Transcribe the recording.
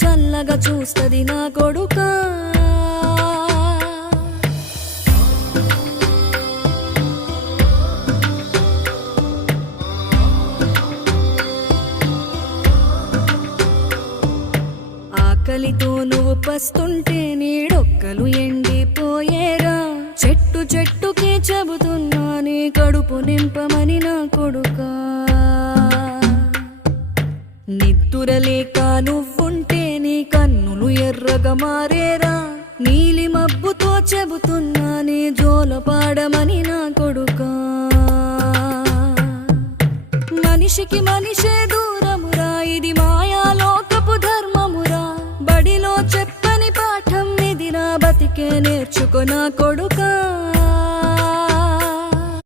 చల్లగా చూస్తది నా కొడుకా. ఆకలితో నువ్వు పస్తుంటే నీడొక్కలు ఎండిపోయేరా. చెట్టు చెట్టుకే చెబుతున్నా నీ కడుపు నింపమని నా కొడుకా. నిద్దురలేక నువ్వుంటే నీ కన్నులు ఎర్రగా మారేరా. నీలి మబ్బుతో చెబుతున్నా నీ జోల పాడమని నా కొడుకా. మనిషికి మనిషే దూరమురా, ఇది మాయాలోకపు ధర్మమురా. బడిలో చెప్పని పాఠం ఇదిరా, బతికే నేర్చుకో నా కొడుకా.